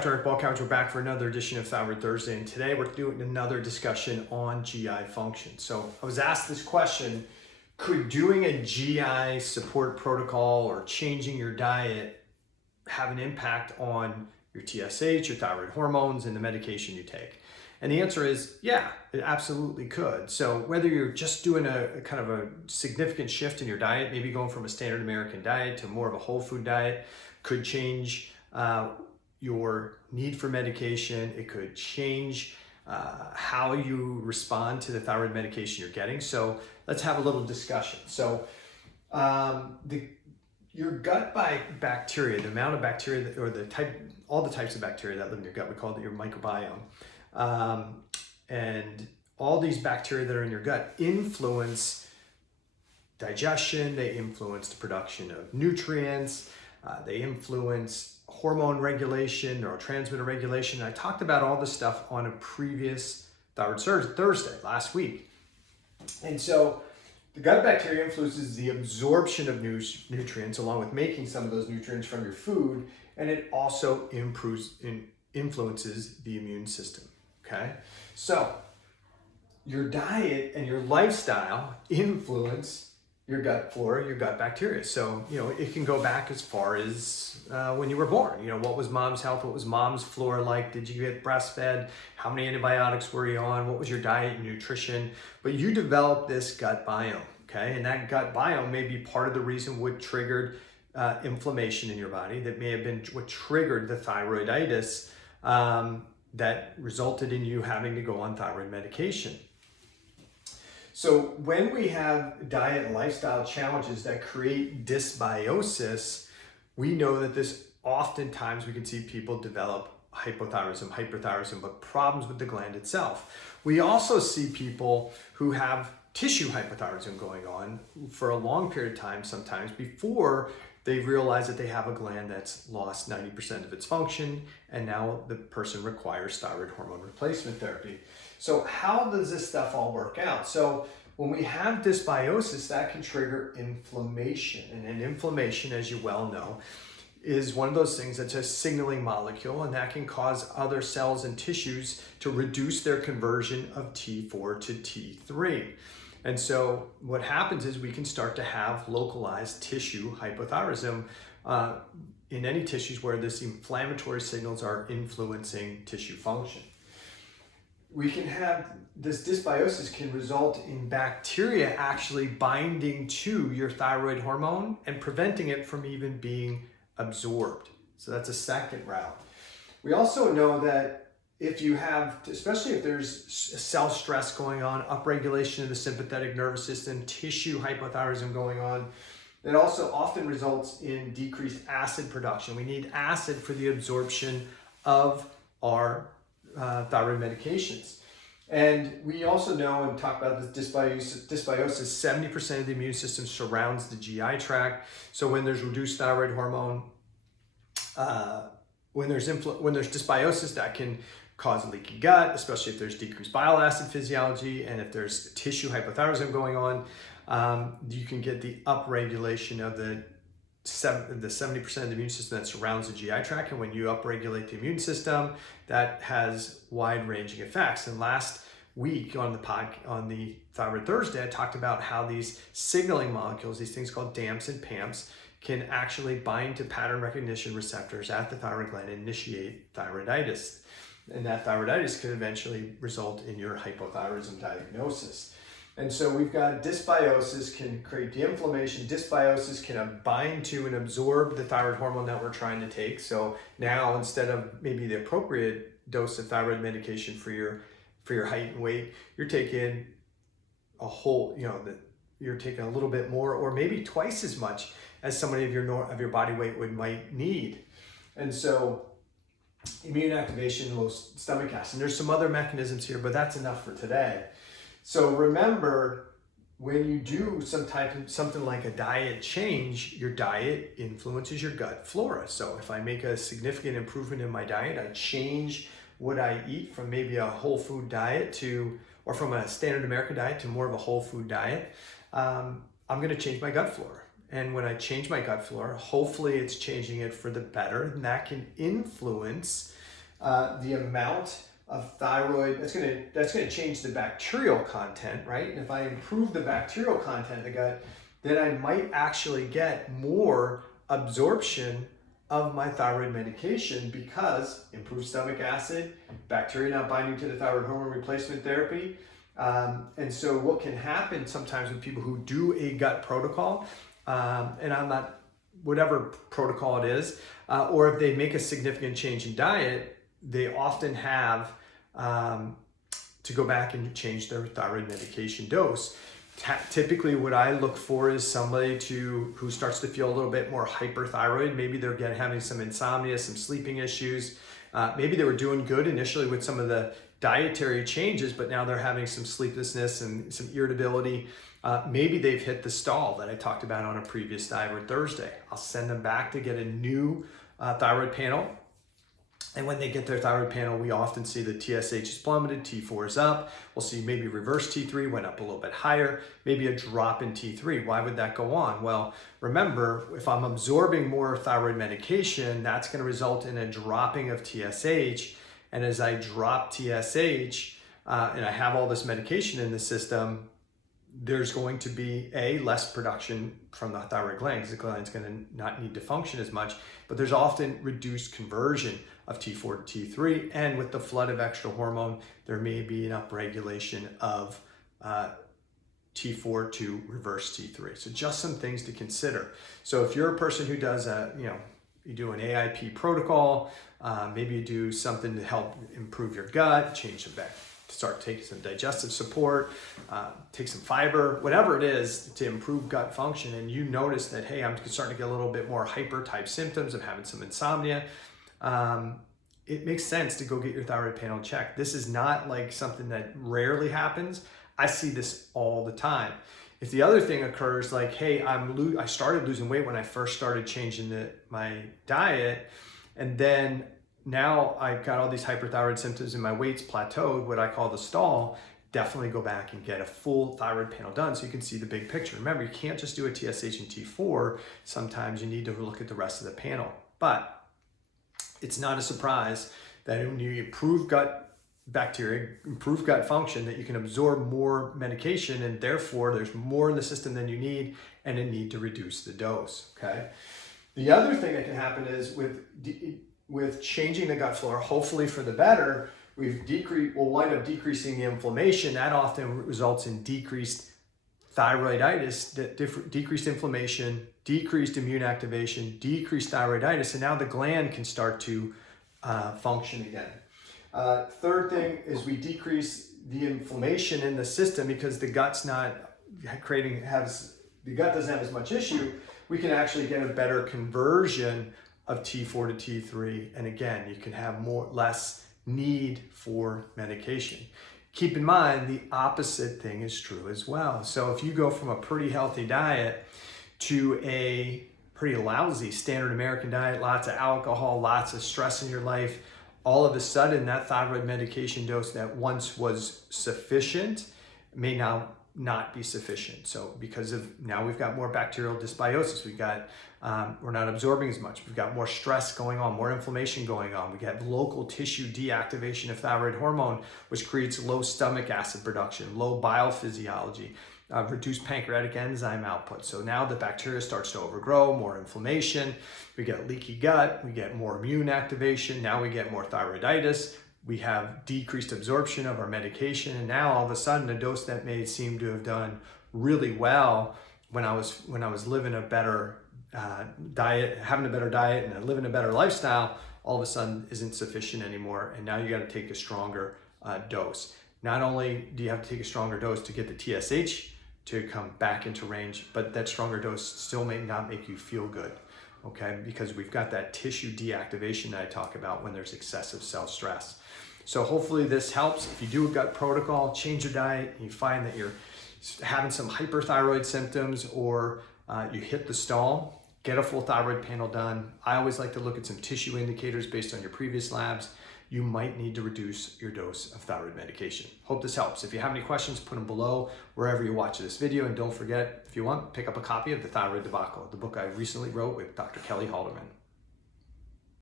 Dr. We're back for another edition of Thyroid Thursday, and today we're doing another discussion on GI function. So I was asked this question: could doing a GI support protocol or changing your diet have an impact on your TSH, your thyroid hormones, and the medication you take? And the answer is yeah, it absolutely could. So whether you're just doing a kind of a significant shift in your diet, maybe going from a standard American diet to more of a whole food diet, could change your need for medication. It could change how you respond to the thyroid medication you're getting. So let's have a little discussion. So your gut bacteria, the amount of bacteria that, or the type, all the types of bacteria that live in your gut, we call it your microbiome. And all these bacteria that are in your gut influence digestion, they influence the production of nutrients, they influence hormone regulation, neurotransmitter regulation. I talked about all this stuff on a previous Thyroid Thursday last week. And so the gut bacteria influences the absorption of nutrients along with making some of those nutrients from your food, and it also influences the immune system, okay? So your diet and your lifestyle influence your gut flora, your gut bacteria. So, it can go back as far as when you were born. What was mom's health? What was mom's flora like? Did you get breastfed? How many antibiotics were you on? What was your diet and nutrition? But you developed this gut biome, okay? And that gut biome may be part of the reason what triggered inflammation in your body. That may have been what triggered the thyroiditis that resulted in you having to go on thyroid medication. So when we have diet and lifestyle challenges that create dysbiosis, we know that this oftentimes we can see people develop hypothyroidism, hyperthyroidism, but problems with the gland itself. We also see people who have tissue hypothyroidism going on for a long period of time sometimes before they realize that they have a gland that's lost 90% of its function, and now the person requires thyroid hormone replacement therapy. So how does this stuff all work out? So when we have dysbiosis, that can trigger inflammation. And inflammation, as you well know, is one of those things that's a signaling molecule, and that can cause other cells and tissues to reduce their conversion of T4 to T3. And so what happens is we can start to have localized tissue hypothyroidism in any tissues where this inflammatory signals are influencing tissue function. We can have this dysbiosis can result in bacteria actually binding to your thyroid hormone and preventing it from even being absorbed. So that's a second route. We also know that if you have, especially if there's cell stress going on, upregulation of the sympathetic nervous system, tissue hypothyroidism going on, it also often results in decreased acid production. We need acid for the absorption of our thyroid medications. And we also know and talk about this dysbiosis, 70% of the immune system surrounds the GI tract. So when there's reduced thyroid hormone, when there's dysbiosis, that can cause a leaky gut, especially if there's decreased bile acid physiology, and if there's tissue hypothyroidism going on, you can get the upregulation of the 70% of the immune system that surrounds the GI tract. And when you upregulate the immune system, that has wide-ranging effects. And last week on the Thyroid Thursday, I talked about how these signaling molecules, these things called DAMPs and PAMPs, can actually bind to pattern recognition receptors at the thyroid gland and initiate thyroiditis. And that thyroiditis can eventually result in your hypothyroidism diagnosis. And so we've got dysbiosis can create the inflammation. Dysbiosis can bind to and absorb the thyroid hormone that we're trying to take. So now instead of maybe the appropriate dose of thyroid medication for your height and weight, you're taking a whole, you're taking a little bit more, or maybe twice as much as somebody of your body weight might need. And so immune activation, low stomach acid. And there's some other mechanisms here, but that's enough for today. So remember, when you do something like a diet change, your diet influences your gut flora. So if I make a significant improvement in my diet, I change what I eat from maybe a whole food diet or from a standard American diet to more of a whole food diet, I'm going to change my gut flora. And when I change my gut flora, hopefully it's changing it for the better, and that can influence the amount of thyroid, that's gonna change the bacterial content, right? And if I improve the bacterial content of the gut, then I might actually get more absorption of my thyroid medication, because improved stomach acid, bacteria not binding to the thyroid hormone replacement therapy. And so what can happen sometimes with people who do a gut protocol, and I'm not, whatever protocol it is, or if they make a significant change in diet, they often have to go back and change their thyroid medication dose. Typically what I look for is somebody who starts to feel a little bit more hyperthyroid. Maybe they're having some insomnia, some sleeping issues. Maybe they were doing good initially with some of the dietary changes, but now they're having some sleeplessness and some irritability. Maybe they've hit the stall that I talked about on a previous Thyroid Thursday. I'll send them back to get a new thyroid panel. And when they get their thyroid panel, we often see the TSH is plummeted, T4 is up. We'll see maybe reverse T3 went up a little bit higher, maybe a drop in T3. Why would that go on? Well, remember, if I'm absorbing more thyroid medication, that's going to result in a dropping of TSH. And as I drop TSH and I have all this medication in the system, there's going to be less production from the thyroid gland, because the gland's going to not need to function as much, but there's often reduced conversion of T4 to T3, and with the flood of extra hormone, there may be an upregulation of T4 to reverse T3. So just some things to consider. So if you're a person who does you do an AIP protocol, maybe you do something to help improve your gut, change some back, start taking some digestive support, take some fiber, whatever it is to improve gut function, and you notice that, hey, I'm starting to get a little bit more hyper type symptoms, of having some insomnia, it makes sense to go get your thyroid panel checked. This is not like something that rarely happens. I see this all the time. If the other thing occurs, like, hey, I started losing weight when I first started changing my diet, and then now I got all these hyperthyroid symptoms and my weight's plateaued, what I call the stall, definitely go back and get a full thyroid panel done so you can see the big picture. Remember, you can't just do a TSH and T4. Sometimes you need to look at the rest of the panel. But it's not a surprise that when you improve gut bacteria, improve gut function, that you can absorb more medication, and therefore there's more in the system than you need, and a need to reduce the dose, okay? The other thing that can happen is with changing the gut flora, hopefully for the better, we'll wind up decreasing the inflammation. That often results in decreased thyroiditis, decreased inflammation, decreased immune activation, decreased thyroiditis, and now the gland can start to function again. Third thing is we decrease the inflammation in the system, because the gut's not the gut doesn't have as much issue. We can actually get a better conversion of T4 to T3, and again, you can have less need for medication. Keep in mind, the opposite thing is true as well. So if you go from a pretty healthy diet to a pretty lousy standard American diet, lots of alcohol, lots of stress in your life, all of a sudden that thyroid medication dose that once was sufficient may now not be sufficient. So because of now we've got more bacterial dysbiosis, we're not absorbing as much, we've got more stress going on, more inflammation going on, we get local tissue deactivation of thyroid hormone, which creates low stomach acid production, low bile physiology, reduced pancreatic enzyme output. So now the bacteria starts to overgrow, more inflammation, we get leaky gut, we get more immune activation, now we get more thyroiditis, we have decreased absorption of our medication, and now all of a sudden a dose that may seem to have done really well when I was living a better diet, having a better diet and living a better lifestyle, all of a sudden isn't sufficient anymore, and now you got to take a stronger dose. Not only do you have to take a stronger dose to get the TSH to come back into range, but that stronger dose still may not make you feel good, okay? Because we've got that tissue deactivation that I talk about when there's excessive cell stress. So hopefully this helps. If you do a gut protocol, change your diet, and you find that you're having some hyperthyroid symptoms, or you hit the stall, get a full thyroid panel done. I always like to look at some tissue indicators based on your previous labs. You might need to reduce your dose of thyroid medication. Hope this helps. If you have any questions, put them below wherever you watch this video. And don't forget, if you want, pick up a copy of The Thyroid Debacle, the book I recently wrote with Dr. Kelly Halderman.